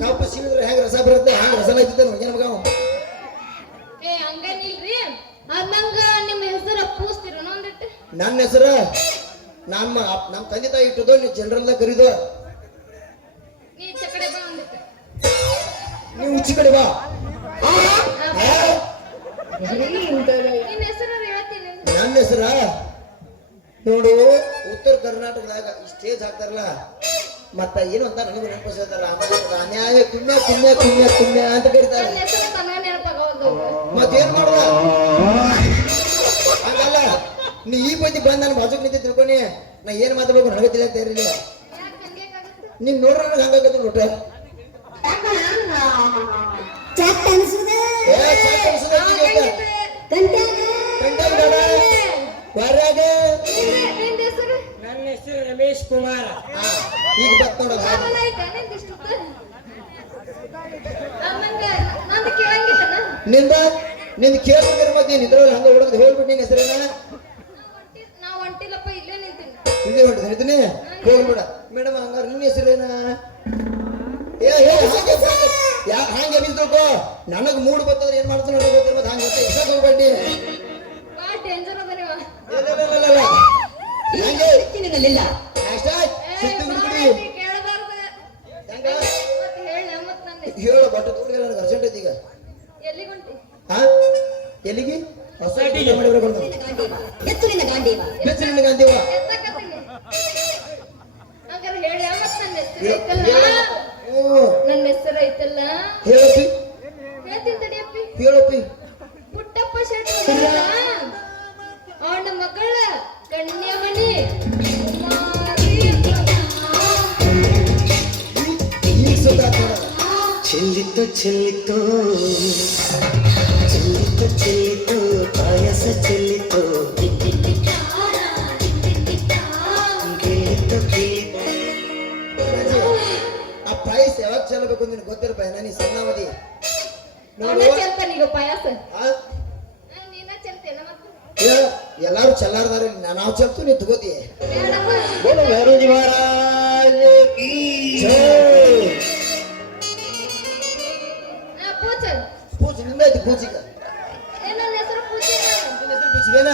ಕಬ್ಬು ಸೀಳಿದ್ರೆ ಹೆಂಗ್ ರಸ ಬರುತ್ತೆ? ಹಂಗ ರಸ ಐತಿದ್ದ ನಮಗ ಅವ. ಏ ಹಂಗೇನಿಲ್ರಿ? ಅದಂಗ ನಿಮ್ಮ ಹೆಸರು ಕೂಸ್ತಿರ ಒಂದಿಟ್ಟು ನನ್ನ ಹೆಸರು? ನಮ್ಮ ನಮ್ಮ ತಂದೆ ತಾಯಿ ಇಟ್ಟದು ನೀವು ಜನರಲ್ಲ ಕರೀದು. ನೀ ಚಕಡೆ ಕಡೆ ಬಾ ಒಂದಿಟ್ಟು ನೀವು ಉಚ್ಚಿ ಕಡೆ ಬಾ. ಆ? ನಿನ್ನ ಹೆಸರು ಹೇಳ್ತೀನಿ. ನನ್ನ ಹೆಸರ? ನೋಡು ಉತ್ತರ ಕರ್ನಾಟಕದಾಗ ಸ್ಟೇಜ್ ಹಾಕ್ತಾರಲ್ಲ ಮತ್ತ ಏನು ಅಂತ ನನಗೆ ನೆನಪಿಸ್ತಾರ ಅನ್ಯಾಯ ಕುಮ್ಯ ಕುಮ್ಯ ಕುಮ್ಯ ಕುಮ್ಯ ಅಂತ ಕರೀತಾರೆ ನೆನಪಾಗವಲ್ದು ಮತ್ತೇನ್ ಮಾಡಲ್ಲ ಹಂಗಲ್ಲ. ನೀ ಈ ಪತಿ ಬಂದ ನನ್ನ ಬಾಜು ನಿಂತ ತಿಳ್ಕೊನಿ. ನಾ ಏನ್ ಮಾತಾಡ್ಬೇಕು ನನಗೆ ತಿಳಿಯಾಗ್ತಾ ಇರಲಿಲ್ಲ ಯಾಕೆ ಹಂಗೇಕಾಗತ್ತೆ ನೀನ್ ನೋಡ್ರ ನನಗೆ ಹಂಗಾಗತ್ತೆ ನೋಟ ನನ್ನ ಹೆಸರು ರಮೇಶ್ ಕುಮಾರ್. ಆ, ಈಗ ಬರ್ತಾಳ ನಿಂದ ಇಷ್ಟು ನಂದು ಕೇಳ್ಬೇಕಾರೆ ಮತ್ತೆ ನೀನ್ ಇದ್ರಲ್ಲಿ ಹಂಗ ಹೊಡೆದು ಹೇಳ್ಬಿಟ್ಟು ನಿನ್ನ ಹೆಸರೇನ? ಇಲ್ಲೇ ಹೊಡೆದು ಹೇಳ್ತೀನಿ ಹೋಗ್ಬಿಡ ಮೇಡಮ್ ಹಂಗಾರೆ ನಿನ್ನ ಹೆಸರೇನ? ಏ ಏ ಹಾಗೆ ಯಾ ಹಂಗೆ ಬಿದ್ದೋಕೋ ನನಗ್ ಮೂಡ್ ಬರ್ತದ್ರೆ ಏನ್ ಮಾಡ್ತಾನೆ ಗೊತ್ತಿಲ್ಲ ಮತ್ತೆ ಹಂಗೆ ಗೊತ್ತ ಎಷ್ಟ ಹೋಗ್ಬೇಡಿ. ಬಾ ಇಲ್ಲ ಅದ ನೀವು. ಹಂಗೆ. ತಿನ್ನಗಲಿಲ್ಲ ಅಷ್ಟ ಏ ಸಿಟ್ಟು ಬಾ ಬಿಡ್ಬಿಡಿ ನೀ ಕೇಳಬಾರ್ದು ಹೆಂಗ ಮತ್ತೆ ಹೇಳ ಮತ್ ನನ್ನ ಹೆಸರು. ಹೇಳು ಬಟ್ಟೆ ತಗೊಂಡು ನನಗೆ ಅರ್ಜೆಂಟ್ ಐತಿ ಈಗ. ಎಲ್ಲಿಗೆ ಹೊಂಟಿ? ಹಾ ಎಲ್ಲಿಗೆ? ಹೊಸ ಮಾಡಿ ಬರ್ಕೊಂಡು ಹಂಗಾರೆ ಹೇಳಿ ನನ್ನ ಹೆಸರು ಹೇಳು ಐತಲ್ಲ? ನನ್ನ ಹೆಸರು ಐತಲ್ಲ? ಹೇಳಪ್ಪಿ. ಹೇಳ್ತೀನಿ ತಡಿಯಪ್ಪಿ ಹೇಳಪ್ಪಿ. ಪುಟ್ಟಪ್ಪ ಶೆಟ್ಟಿ ಅವನ ಮಗಳ ಕನ್ಯಾಮಣಿ ಗೊತ್ತಿರಪ್ಪ ನಾನು ಸಣ್ಣವದಿ ಅವನ ನೋಡು ಚೆಲ್ತಾನ ಈಗ ಪಾಯಸ ಆ, ಆ, ನೀನ ಚೆಲ್ತೇನ ಮತ್ತೆ ಏ, ಎಲ್ಲಾರು ಚೆಲ್ಲಾರ್ದಾರ ನಾವು ಚೆಲ್ತು ನೀ ತಗೋತಿ ಬೇಡಪ್ಪ ಬೋಲು ಹೆಸರು ಪೂಜಿದೇನ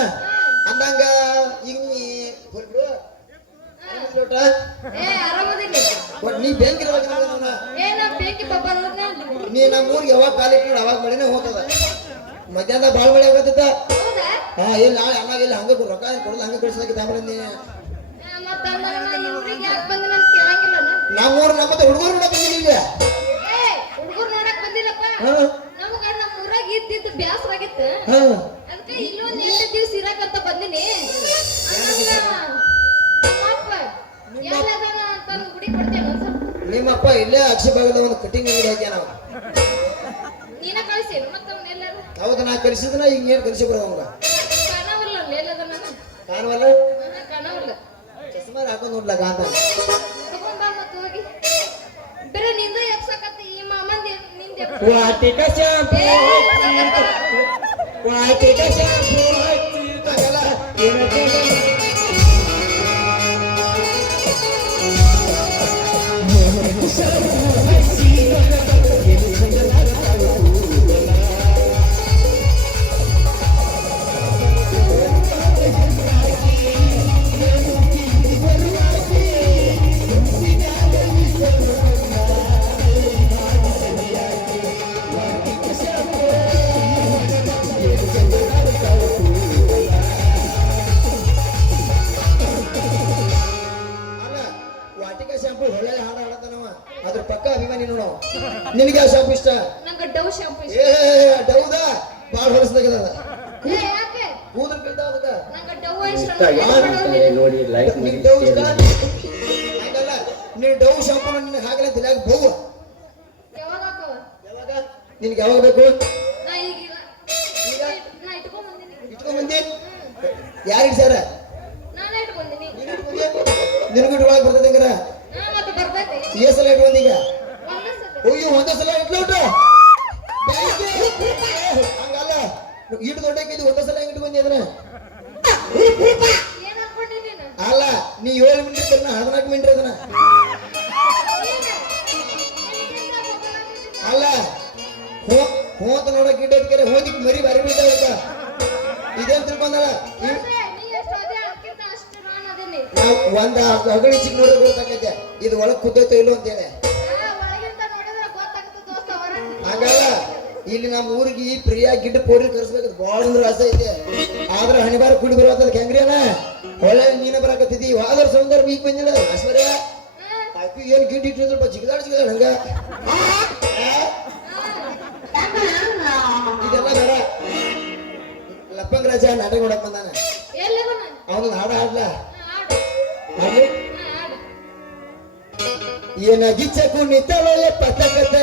ಅಂದಂಗ ಈಗ ನೀ ಹೊರ್ಬಿಡು ಆರಾಮದಿಲ್ಲ ಒಟ್ ನೀ ಬೇಕಿ ನೀ ನಮ್ಮ ಊರಿಗೆ ಯಾವಾಗ ಕಾಲಿಟ್ಟು ಅವಾಗ ಮಳೆನೇ ಹೋಗ್ತದ. ಮಧ್ಯಾಹ್ನ ಭಾಳ ಮಳೆ ಆಗತ್ತ ಹಾ ಇಲ್ಲ ನಾಳೆ ಅನ್ನಾಗಿಲ್ಲ ಹಂಗ ರೊಕ್ಕ ಕೊಡಲ್ಲ ಹಂಗ ಕಳ್ಸಕ್ಕೆ ಆಮೇಲೆ ನೀ ಅಂದಾಗ ನಾ ಈ ಊರಿಗೆ ಯಾಕೆ ಬಂದೆ ನನ್ ಕೇಳಂಗಿಲ್ಲನ? ನಮ್ಮೂರು ನಮ್ಮತ್ತೆ ಹುಡುಗರು ನೋಡಕ್ ಬಂದಿಲ್ಲ ಈಗ. ಹುಡುಗರು ನೋಡಕ್ ಬಂದಿಲ್ಲಪ್ಪ ಹಾ ನಮಗ ನಮ್ಮ ಊರಾಗ ಇದ್ದಿದ್ದು ಬ್ಯಾಸರ ಆಗಿತ್ತು. ಅದಕ್ಕೆ ಇಲ್ಲೊಂದ್ ಎಂಟು ದಿವಸ ಇರಾಕಂತ ಬಂದಿನಿ. ಅಂದಂಗ ನಮ್ಮಪ್ಪ ಇಲ್ಲೇ ಅಕ್ಷಿ ಭಾಗದ ಒಂದು ಕಟಿಂಗ್ ಅಂಗಡಿ ಹಾಕ್ಯಾನ. ನೀನ ಕಳ್ಸೇನು ಮತ್ತ ಅವ್ನ ಹೌದು ನಾ ಕಲಿಸಿದ್ರ ಈಗ ಏನ್ ಕಲಿಸಿ ಬರೋದ ಅವಂಗ. ಕಾಣವಲ್ಲ ಕಾಣವಲ್ಲ? ಚಸ್ಮಾರ್ ಹಾಕೊಂಡ್ ನೋಡ್ಲ ಗಾಂತ ನಿಂದ ಎಪ್ಸ- ವಾಟಿಕ ಶಾಂಪು ಏ, ಎಪ್ಸಕತ್ತ. ವಾಟಿಕ ಶಾಂಪು ಒಳ್ಳೆ ಹಾಡ ಹಾಡತಾನವ ಅದ್ರ ಪಕ್ಕ ಅಭಿಮಾನಿ ನೋಡು. ನಿನಗೆ ಯಾವ ಶಾಂಪು ಇಷ್ಟ? ನಂಗ ಡವ್ ಶಾಂಪು ಇಷ್ಟ. ಏ ಡೌದ? ಬಾಳ ಹೊಲಸ್ದಾಗದ ಏ, ಯಾಕೆ? ಕೂದಲು ಅದಕ್ಕ. ನಂಗೆ ಡವ್ ಇಷ್ಟ. ನಂಗ್? ನೋಡಿ ಲೈಕ್ ನಿನ್ ಡವ್ ಇಷ್ಟ? ಹಂಗಲ್ಲ. ನೀನ್ ಡವ್ ಶಾಂಪು ನಿನಗೆ ಹಾಕಲ್ಲ ತಲೆಯಾಗ ಬಹು ಯಾವಾಗ ಹಾಕವ ಯಾವಾಗ? ನಿನಗೆ ಯಾವಾಗ ಬೇಕು? ನಾ ಈಗ? ನಾ ಇಟ್ಕೊಂಡ್ ಬಂದಿನಿ. ಇಟ್ಕೊಂಡ್ ಬಂದಿ? ಯಾರಿಗೆ ಸರ? ನೀ ಹೋಗಿ ಮರಿ ಬರ್ಬಿಟ್ಟ ಇದೇನ್ ತಿಳ್ಕೊಂಡಲ್ಲ ನಾವ್ ಒಂದ್ ಹೊಗಳಿ ಚಿಕ್ಕ ನೋಡಿದ್ರೆ ಗೊತ್ತಾಗೈತೆ. ಇದು ಒಳಗ್ ಕುದ್ದೈತೋ ಇಲ್ಲೋ ಅಂತೇಳಿ. ಹಂಗಲ್ಲ ಇಲ್ಲಿ ನಮ್ಮ ಊರಿಗೆ ಈ ಪ್ರಿಯಾ ಗಿಡ್ಡ ಪೋರಿ ಕರ್ಸ್ಬೇಕು ಬಹಳ ಅಂದ್ರೆ ಆಸೆ ಐತೆ. ಆದ್ರೆ ಹಣಿಬಾರ ಕುಡಿ ಬರೋದಲ್ಲ ಹೆಂಗ್ರಿ ಅಣ್ಣ? ಒಳ್ಳೆ ನೀನ ಬರಾಕತ್ತಿದ್ದಿ ಆದ್ರ ಸೌಂದರ್ಯ ಈಗ ಬಂದಿಲ್ಲ ಐಶ್ವರ್ಯ. ಏನ್ ಗಿಡ್ಡ ಇಟ್ಟಿದ್ರಪ್ಪ ಚಿಕ್ಕದಾಡ್ ಜಿಗದಾಡ್ ಹಂಗ? ಇದೆಲ್ಲ ಬೇಡ ಲಪ್ಪಂಗ್ ರಾಜ ನಾಟಕ ನೋಡಕ್ ಬಂದಾನ. ಎಲ್ಲದನ ಅವನು ಹಾಡ ಹಾಡ್ಲ. ಆಡು ಹಾಡ್ಲಿ ಹಾ, ಆಡು ಏನ ಗಿಚ್ಚ ಕುಣಿತಲೋ ಪತ ಕತೆ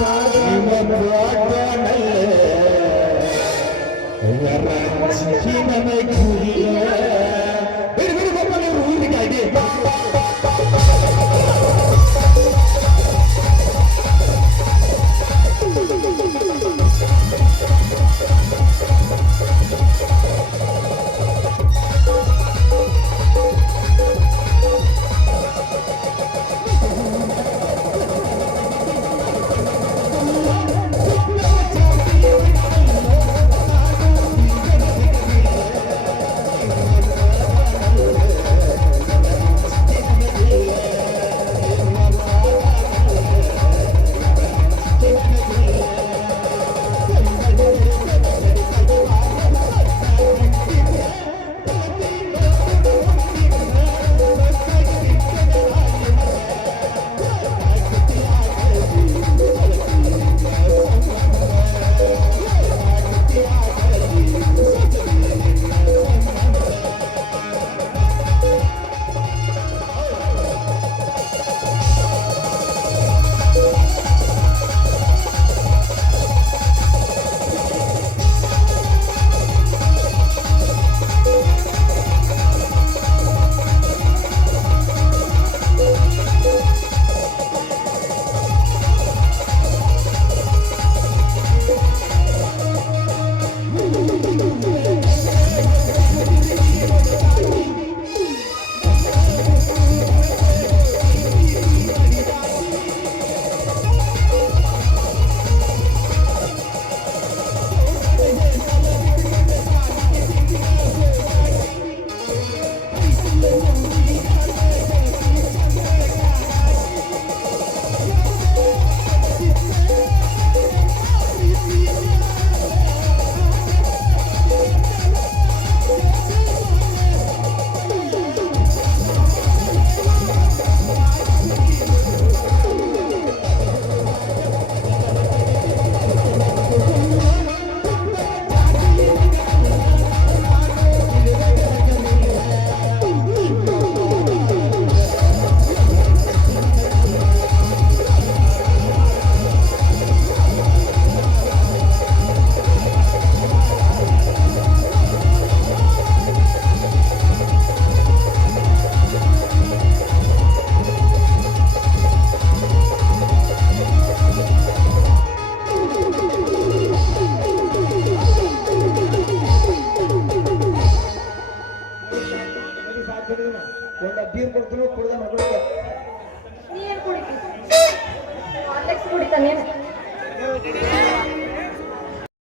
I'm